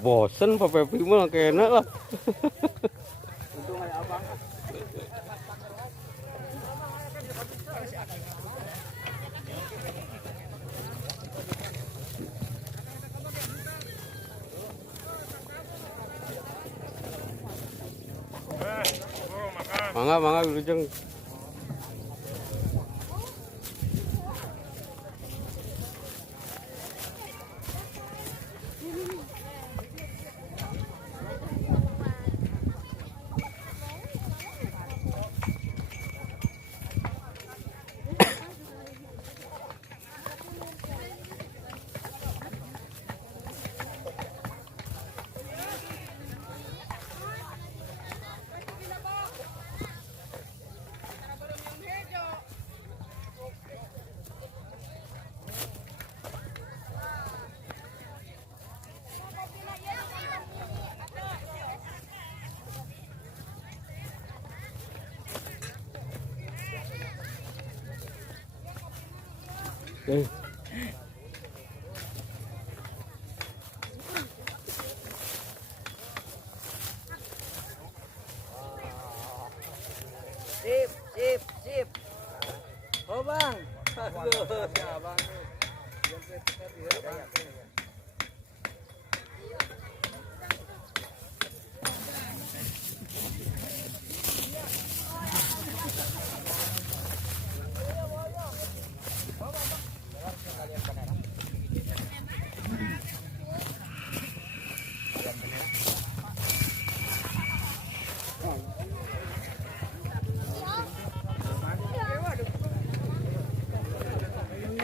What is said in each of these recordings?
Bosen Pak Pepi mah kena lah. Untung ada abang. Mangga Wilujeng. Đây. Sip. Oh bang. Abang.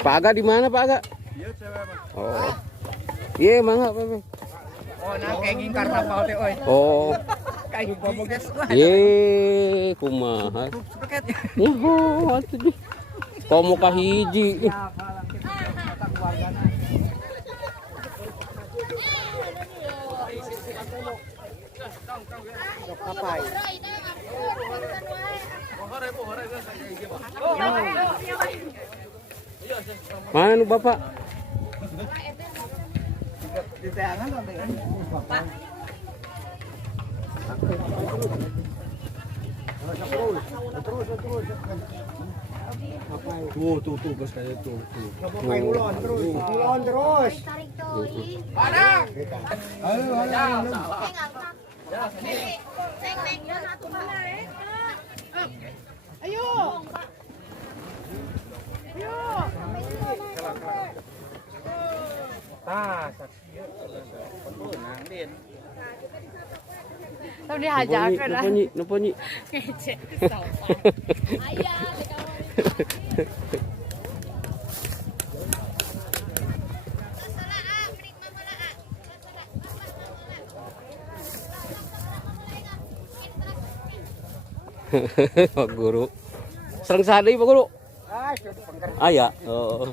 Pak Aga di mana Pak Aga? Iya cewek bang. Oh. Iya mangga Pak. Oh nah kenging karnaval teh oi. Oh. Kayak boboges wah. Ye kumaha. Sepaket. Nyaho atuh di. Komo ka hiji. Papai. Mana nu Bapak? Di teangan sampai kan. Pak. Tuh bos kayak tuh. Papai ulon terus. Tarik tuh. Ada. Halo. Ayo. Tao dihajar kan lah. Napa nyi? Ngecek sopan. Ayah, Pak Guru. Serang sadai Pak Guru. Ah ya. Oh.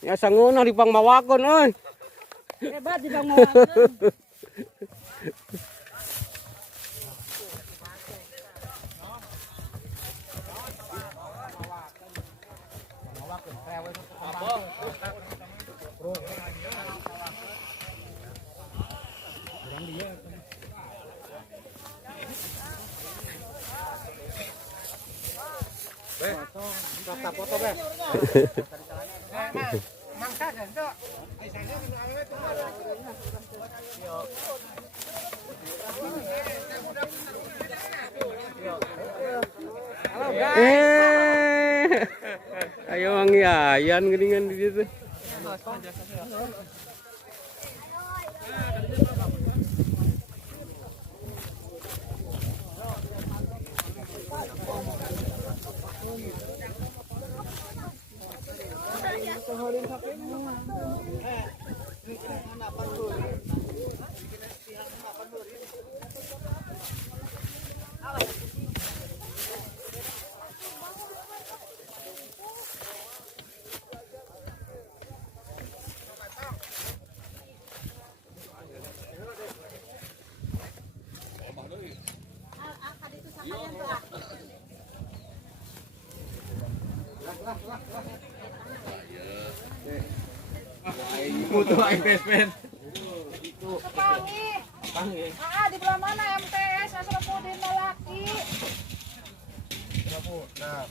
Ya sangono di pangmawakon euy. hebat di Bang Mawakon. Tap foto be. Mangsa janto. Ayo mangyayan geningan di situ. Butuh best friend. Kepangi. Di belah mana MTS asal pudin laki. Nah,